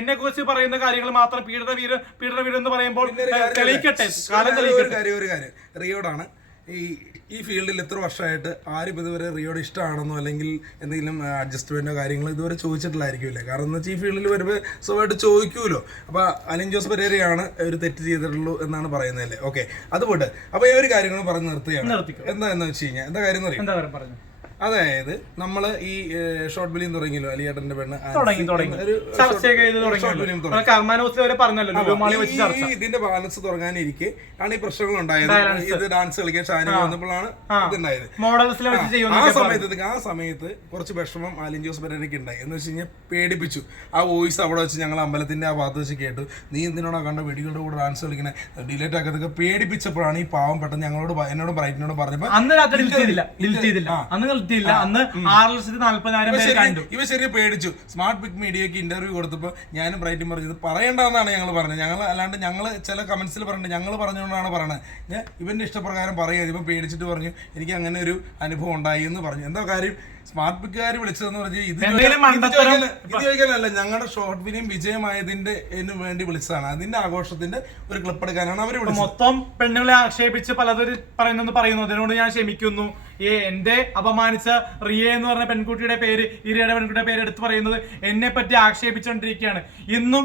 എന്നെ കുറിച്ച് പറയുന്ന കാര്യങ്ങൾ മാത്രം പീഡന വീരൻ എന്ന് പറയുമ്പോൾ തെളിയിക്കട്ടെ, കാലം തെളിയിക്കട്ടെ. ഒരു കാര്യം റിയോടാണ്, ഈ ഫീൽഡിൽ എത്ര വർഷമായിട്ട് ആരും ഇതുവരെ റിയോട് ഇഷ്ടമാണെന്നോ അല്ലെങ്കിൽ എന്തെങ്കിലും അഡ്ജസ്റ്റ്മെന്റോ കാര്യങ്ങളോ ഇതുവരെ ചോദിച്ചിട്ടില്ലായിരിക്കില്ലേ. കാരണം എന്ന് വെച്ചാൽ ഈ ഫീൽഡിൽ വരുമ്പോൾ സ്വന്തമായിട്ട് ചോദിക്കുമല്ലോ. അപ്പൊ അലിൻ ജോസ് പെരേരയാണ് ഒരു തെറ്റ് ചെയ്തിട്ടുള്ളൂ എന്നാണ് പറയുന്നതല്ലേ. ഓക്കെ, അതുപോട്ടെ. അപ്പൊ ഈ ഒരു കാര്യങ്ങൾ പറഞ്ഞ് നിർത്തുകയാണ്. എന്താന്ന് വെച്ച് കഴിഞ്ഞാൽ എന്താ കാര്യം എന്ന് പറയും. അതായത് നമ്മള് ഈ ഷോർട്ട് ഫിലിം തുടങ്ങിയല്ലോ, അലിയേട്ടന്റെ പെണ്ണ് ഇതിന്റെ ബാലൻസ് തുടങ്ങാനിരിക്കെ ആണ് ഈ പ്രശ്നങ്ങൾ ഉണ്ടായത്. ഇത് ഡാൻസ് കളിക്കാൻ ഷാനി വന്നപ്പോഴാണ് ഇതുണ്ടായത്. ആ സമയത്ത് കുറച്ച് വിഷമം അലിൻ ജോസ് പെരേരയ്ക്ക് ഉണ്ടായി. എന്ന് വെച്ച് കഴിഞ്ഞാൽ പേടിപ്പിച്ചു. ആ വോയിസ് അവിടെ വെച്ച് ഞങ്ങൾ അമ്പലത്തിന്റെ ആ ഭാഗത്ത് വെച്ച് കേട്ടു. നീ എന്തിനാണോ കണ്ട വെടികളുടെ കൂടെ ഡാൻസ് കളിക്കണേ, ഡിലേറ്റ് ആക്കത്തൊക്കെ പേടിപ്പിച്ചപ്പോഴാണ് ഈ പാവം പെട്ടെന്ന് എന്നോട് ബ്രൈറ്റിനോട് പറഞ്ഞപ്പോ ഇവ ശരിക്കും പേടിച്ചു. സ്മാർട്ട് പിക് മീഡിയക്ക് ഇന്റർവ്യൂ കൊടുത്തപ്പോ ഞാനും ബ്രൈറ്റും പറഞ്ഞത് പറയേണ്ടതെന്നാണ് ഞങ്ങൾ പറഞ്ഞത്. അല്ലാണ്ട് ഞങ്ങൾ ചില കമന്റ്സിൽ പറഞ്ഞിട്ട് ഞങ്ങൾ പറഞ്ഞുകൊണ്ടാണ് പറയണത്. ഇവന്റെ ഇഷ്ടപ്രകാരം പറയാം. ഇവൻ പേടിച്ചിട്ട് പറഞ്ഞു എനിക്ക് അങ്ങനെ ഒരു അനുഭവം ഉണ്ടായി എന്ന് പറഞ്ഞു. എന്താ കാര്യം? സ്മാർട്ട് പിക്കാര് വിളിച്ചതെന്ന് പറഞ്ഞാൽ ഇത് ചോദിക്കാനല്ല, ഞങ്ങളുടെ ഷോർട്ട് ഫിലിം വിജയമായതിന്റെ വേണ്ടി വിളിച്ചതാണ്. അതിന്റെ ആഘോഷത്തിന്റെ ഒരു ക്ലിപ്പ് എടുക്കാനാണ് അവർ വിളിച്ചത്. മൊത്തം പെണ്ണുങ്ങളെ ആക്ഷേപിച്ച് പലതൊരു പറയുന്നു. അതിനോട് ഞാൻ ക്ഷമിക്കുന്നു. എന്റെ അപമാനിച്ച റിയ എന്ന് പറഞ്ഞ പെൺകുട്ടിയുടെ പേര്, ഇരയുടെ പെൺകുട്ടിയുടെ പേര് എടുത്തു പറയുന്നത് എന്നെ പറ്റി ആക്ഷേപിച്ചുകൊണ്ടിരിക്കുകയാണ്. ഇന്നും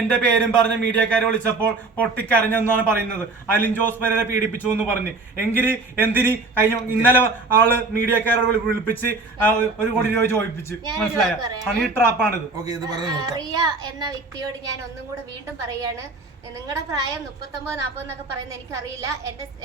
എന്റെ പേരും പറഞ്ഞ മീഡിയക്കാരെ വിളിച്ചപ്പോൾ പൊട്ടിക്കരഞ്ഞെന്നാണ് പറയുന്നത്. അലിൻ ജോസ് പെരേര പീഡിപ്പിച്ചു എന്ന് പറഞ്ഞ്. എന്തിന് ഇന്നലെ ആള് മീഡിയക്കാരോട് വിളിപ്പിച്ച് 1 കോടി രൂപ ചോദിപ്പിച്ച്. മനസ്സിലായ ഹണി ട്രാപ്പാണിത്. റിയ എന്ന വ്യക്തിയോട് ഞാൻ ഒന്നും കൂടെ വീണ്ടും പറയാണ്, നിങ്ങളുടെ പ്രായം 39-40 എന്നൊക്കെ പറയുന്നത് എനിക്കറിയില്ല.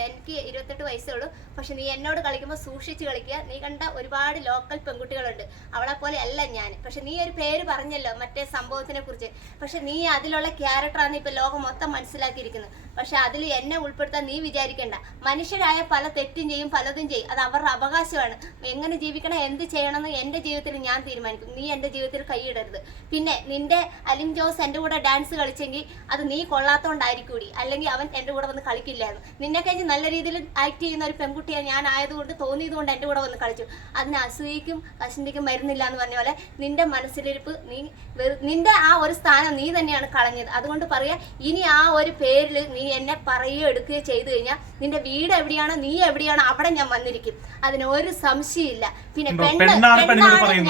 എനിക്ക് 28 വയസ്സേ ഉള്ളൂ. പക്ഷെ നീ എന്നോട് കളിക്കുമ്പോൾ സൂക്ഷിച്ച് കളിക്കുക. നീ കണ്ട ഒരുപാട് ലോക്കൽ പെൺകുട്ടികളുണ്ട്, അവളെ പോലെ അല്ല ഞാൻ. പക്ഷെ നീ ഒരു പേര് പറഞ്ഞല്ലോ മറ്റേ സംഭവത്തിനെ കുറിച്ച്. പക്ഷെ നീ അതിലുള്ള ക്യാരക്ടറാണ് ഇപ്പൊ ലോകം മൊത്തം മനസ്സിലാക്കിയിരിക്കുന്നത്. പക്ഷെ അതിൽ എന്നെ ഉൾപ്പെടുത്താൻ നീ വിചാരിക്കേണ്ട. മനുഷ്യരായ പല തെറ്റും ചെയ്യും, പലതും ചെയ്യും. അത് അവരുടെ അവകാശമാണ്. എങ്ങനെ ജീവിക്കണം, എന്ത് ചെയ്യണമെന്ന് എന്റെ ജീവിതത്തിൽ ഞാൻ തീരുമാനിക്കും. നീ എന്റെ ജീവിതത്തിൽ കൈയിടരുത്. പിന്നെ നിന്റെ അലിൻ ജോസ് എന്റെ കൂടെ ഡാൻസ് കളിച്ചെങ്കിൽ അത് നീ കൊള്ളാത്തോണ്ടായിരിക്കൂടി, അല്ലെങ്കിൽ അവൻ എന്റെ കൂടെ വന്ന് കളിക്കില്ലായിരുന്നു. നിന്നെ കഴിഞ്ഞ് നല്ല രീതിയിൽ ആക്ട് ചെയ്യുന്ന ഒരു പെൺകുട്ടിയെ ഞാൻ ആയതുകൊണ്ട് തോന്നിയതുകൊണ്ട് എന്റെ കൂടെ വന്ന് കളിച്ചു. അതിന് അസൂയക്കും കശണ്ടിക്കും മരുന്നില്ല എന്ന് പറഞ്ഞ പോലെ നിന്റെ മനസ്സിലിരിപ്പ്, നിന്റെ ആ ഒരു സ്ഥാനം നീ തന്നെയാണ് കളഞ്ഞത്. അതുകൊണ്ട് പറയാ, ഇനി ആ ഒരു പേരിൽ നീ എന്നെ പറയുകയോ എടുക്കുകയോ ചെയ്തു കഴിഞ്ഞാൽ നിന്റെ വീട് എവിടെയാണോ നീ എവിടെയാണോ അവിടെ ഞാൻ വന്നിരിക്കും. അതിന് ഒരു സംശയമില്ല. പിന്നെ പെണ്ണാണ്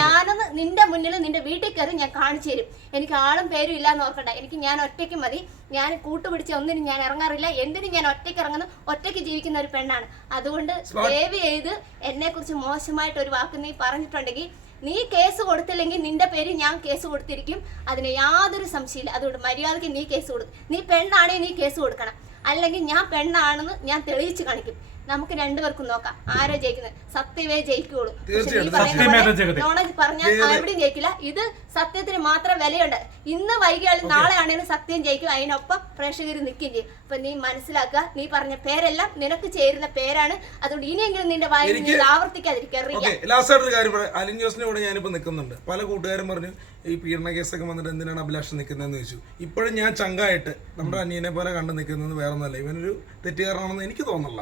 ഞാനെന്ന് നിന്റെ മുന്നിൽ നിന്റെ വീട്ടിൽ കയറി ഞാൻ കാണിച്ചു തരും. എനിക്ക് ആളും പേരും ഇല്ലാന്ന് ഓർക്കണ്ട. എനിക്ക് ഞാൻ ഒറ്റയ്ക്ക് മതി. ഞാൻ കൂട്ടുപിടിച്ച് ഒന്നിനും ഞാൻ ഇറങ്ങാറില്ല. എന്തിനും ഞാൻ ഒറ്റയ്ക്ക് ഇറങ്ങുന്നു. ഒറ്റയ്ക്ക് ജീവിക്കുന്ന ഒരു പെണ്ണാണ്. അതുകൊണ്ട് ദയവ് ചെയ്ത് എന്നെ കുറിച്ച് മോശമായിട്ട് ഒരു വാക്ക് നീ പറഞ്ഞിട്ടുണ്ടെങ്കിൽ നീ കേസ് കൊടുത്തില്ലെങ്കിൽ നിന്റെ പേര് ഞാൻ കേസ് കൊടുത്തിരിക്കും. അതിന് യാതൊരു സംശയമില്ല. അതുകൊണ്ട് മര്യാദയ്ക്ക് നീ കേസ് കൊടുക്കും. നീ പെണ്ണാണെങ്കിൽ നീ കേസ് കൊടുക്കണം. അല്ലെങ്കിൽ ഞാൻ പെണ്ണാണെന്ന് ഞാൻ തെളിയിച്ച് കാണിക്കും. നമുക്ക് രണ്ടുപേർക്കും നോക്കാം ആരാ ജയിക്കുന്നത്. സത്യമേ ജയിക്കുള്ളൂ. നോണേജ് പറഞ്ഞാൽ എവിടെയും ജയിക്കില്ല. ഇത് സത്യത്തിന് മാത്രം വിലയുണ്ട്. ഇന്ന് വൈകിയാലും നാളെ ആണെങ്കിലും സത്യം ജയിക്കും. അതിനൊപ്പം പ്രേക്ഷകർ നിൽക്കുകയും ചെയ്യും. അപ്പൊ നീ മനസ്സിലാക്കുക, നീ പറഞ്ഞ പേരെല്ലാം നിനക്ക് ചേരുന്ന പേരാണ്. അതുകൊണ്ട് ഇനിയെങ്കിലും നിന്റെ വായിൽ ആവർത്തിക്കാതിരിക്കുക. അലിൻ ജോസിന്റെ കൂടെ ഞാനിപ്പോ നിൽക്കുന്നുണ്ട്. പല കൂട്ടുകാരും പറഞ്ഞു ഈ പീഡന കേസൊക്കെ വന്നിട്ട് എന്തിനാണ് അഭിലാഷ് നിൽക്കുന്നതെന്ന് ചോദിച്ചു. ഇപ്പോഴും ഞാൻ ചങ്കായിട്ട് നമ്മുടെ അനിയനെ പോലെ കണ്ടു നിൽക്കുന്നത് വേറെ ഒന്നല്ല. ഇവനൊരു തെറ്റുകാരനാണെന്ന് എനിക്ക് തോന്നുന്നില്ല.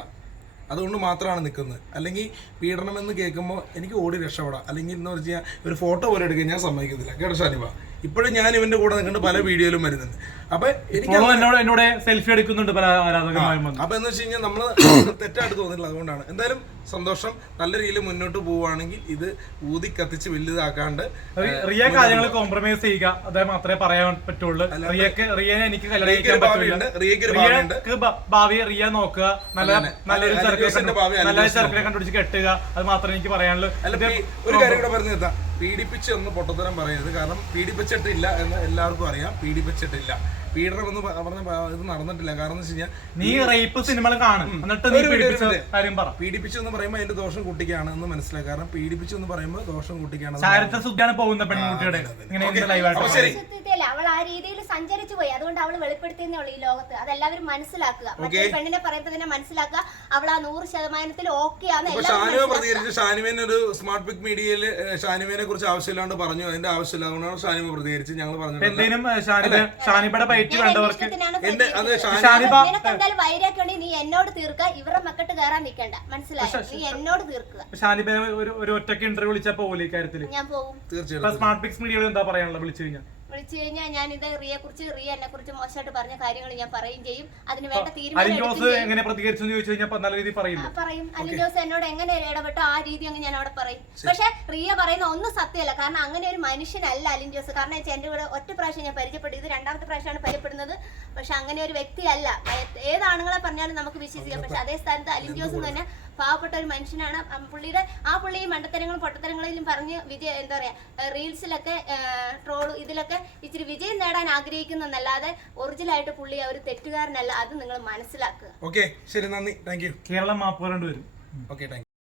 അതുകൊണ്ട് മാത്രമാണ് നിൽക്കുന്നത്. അല്ലെങ്കിൽ പീഡനം എന്ന് കേൾക്കുമ്പോൾ എനിക്ക് ഓടി രക്ഷപ്പെടാം. അല്ലെങ്കിൽ എന്ന് വെച്ചാൽ ഒരു ഫോട്ടോ പോലെ എടുക്കാൻ ഞാൻ സമ്മതിക്കത്തില്ല. കേട്ടോ ഷാനിബ, ഇപ്പോഴും ഞാൻ ഇവന്റെ കൂടെ നിൽക്കുന്നുണ്ട്. പല വീഡിയോയിലും വരുന്നുണ്ട്. അപ്പൊ എനിക്ക് എന്നോട് സെൽഫി എടുക്കുന്നുണ്ട് പല ആരാധകന്മാരും. അപ്പൊ എന്ന് വെച്ച് കഴിഞ്ഞാൽ നമ്മള് തെറ്റായിട്ട് തോന്നില്ല. അതുകൊണ്ടാണ് എന്തായാലും സന്തോഷം. നല്ല രീതിയിൽ മുന്നോട്ട് പോവുകയാണെങ്കിൽ ഇത് ഊതി കത്തിച്ച് വലുതാക്കാണ്ട് റിയ കാര്യങ്ങൾ കോംപ്രമൈസ് ചെയ്യുക. അതേ മാത്രമേ പറയാൻ പറ്റുള്ളൂ. റിയനെ എനിക്ക് ഭാവി റിയ നോക്കുക. നല്ലൊരു ചെറുക്കനെ കണ്ടുപിടിച്ച് കെട്ടുക. അത് മാത്രമേ എനിക്ക് പറയാനുള്ളൂ. ഒരു കാര്യം കൂടെ പറഞ്ഞു നിർത്താം. പീഡിപ്പിച്ച് ഒന്ന് പൊട്ടത്തരം പറയരുത്. കാരണം പീഡിപ്പിച്ചിട്ടില്ല എന്ന് എല്ലാവർക്കും അറിയാം. പീഡിപ്പിച്ചിട്ടില്ല. പീഡനം എന്ന് പറഞ്ഞ ഇത് നടന്നിട്ടില്ല. കാരണം എന്ന് വെച്ച് കഴിഞ്ഞാൽ നീ റേപ്പ് സിനിമകൾ കാണും. പീഡിപ്പിച്ചു എന്ന് പറയുമ്പോൾ അതിന്റെ ദോഷം കുട്ടിക്കാണ് എന്ന് മനസ്സിലാക്കുക. കാരണം പീഡിപ്പിച്ചു എന്ന് പറയുമ്പോൾ ദോഷം കുട്ടിക്കാണ്. അവൾ ആ രീതിയിൽ സഞ്ചരിച്ചു പോയി. അതുകൊണ്ട് അവള് വെളിപ്പെടുത്തിയെന്നേ ഉള്ളൂ ഈ ലോകത്ത്. അതെല്ലാവരും മനസ്സിലാക്കുക. മറ്റേ പെണ്ണിനെ പറയുമ്പോൾ തന്നെ മനസ്സിലാക്കുക അവൾ ആ 100% ഓക്കെ ആണ്. ഷാനിമ പ്രതികരിച്ചു. ഷാനിമേനെ ഒരു സ്മാർട്ട് പിക് മീഡിയയിൽ ഷാനിമേനെ കുറിച്ച് ആവശ്യമില്ലാണ്ട് പറഞ്ഞു. അതിന്റെ ആവശ്യമില്ല. അതുകൊണ്ടാണ് ഷാനിമ പ്രതികരിച്ച് ഞങ്ങൾ പറഞ്ഞു. നീ എന്നോട് തീർക്കുക. ഇവരുടെ മക്കട്ട് കയറാൻ നിൽക്കണ്ട. മനസ്സിലായി? നീ എന്നോട് തീർക്കുക. ഷാനിബ ഒരു ഒറ്റയ്ക്ക് ഇന്റർവ്യൂ വിളിച്ചാൽ പോലെ ഈ കാര്യത്തിൽ ഞാൻ പോകും. തീർച്ചയായിട്ടും സ്മാർട്ട് പിക്സ് മീഡിയയിൽ എന്താ പറയാനുള്ളത്? വിളിച്ചു കഴിഞ്ഞാൽ ഞാനിത് റിയെ എന്നെ കുറിച്ച് മോശമായിട്ട് പറഞ്ഞ കാര്യങ്ങൾ ഞാൻ പറയും ചെയ്യും. അതിന് വേണ്ട തീരുമാനം പറയും. അലിൻ ജോസ് എന്നോട് എങ്ങനെ ഇടപെട്ടോ ആ രീതി അങ്ങ് ഞാൻ അവിടെ പറയും. പക്ഷെ റിയ പറയുന്ന ഒന്നും സത്യമല്ല. കാരണം അങ്ങനെ ഒരു മനുഷ്യനല്ല അലിൻ ജോസ്. കാരണം എന്റെ കൂടെ ഒറ്റ പ്രാവശ്യം ഞാൻ പരിചയപ്പെട്ടു. ഇത് രണ്ടാമത്തെ പ്രാവശ്യമാണ് പരിചയപ്പെടുന്നത്. പക്ഷെ അങ്ങനെ ഒരു വ്യക്തിയല്ല. ഏത് ആണുങ്ങളെ പറഞ്ഞാലും നമുക്ക് വിശ്വസിക്കാം. പക്ഷെ അതേ സ്ഥാനത്ത് അലിൻ ജോസ് തന്നെ പാവപ്പെട്ട ഒരു മനുഷ്യനാണ്. പുള്ളി ഈ മണ്ടത്തരങ്ങളും പൊട്ടത്തരങ്ങളിലും പറഞ്ഞ് എന്താ പറയാ റീൽസിലൊക്കെ ട്രോള് ഇതിലൊക്കെ ഇച്ചിരി വിജയം നേടാൻ ആഗ്രഹിക്കുന്നല്ലാതെ ഒറിജിനലായിട്ട് പുള്ളി ഒരു തെറ്റുകാരനല്ല. അത് നിങ്ങൾ മനസ്സിലാക്കുക. ഓക്കെ, ശരി, നന്ദി, താങ്ക് യു. കേരളം മാപ്പ് വരും. Okay, thank you.